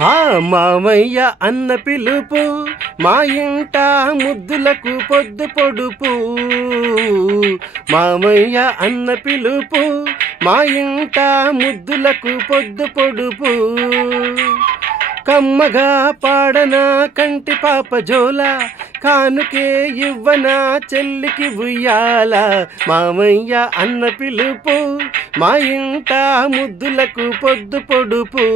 ఆ మామయ్య అన్న పిలుపు మా ఇంట ముద్దులకు పొద్దు పొడుపు. మామయ్య అన్న పిలుపు మా ఇంట ముద్దులకు పొద్దు పొడుపు. కమ్మగా పాడనా కంటి పాప జోల, కానుకే ఇవ్వనా చెల్లికి ఉయ్యాల. మామయ్య అన్న పిలుపు మా ఇంట ముద్దులకు పొద్దు పొడుపు.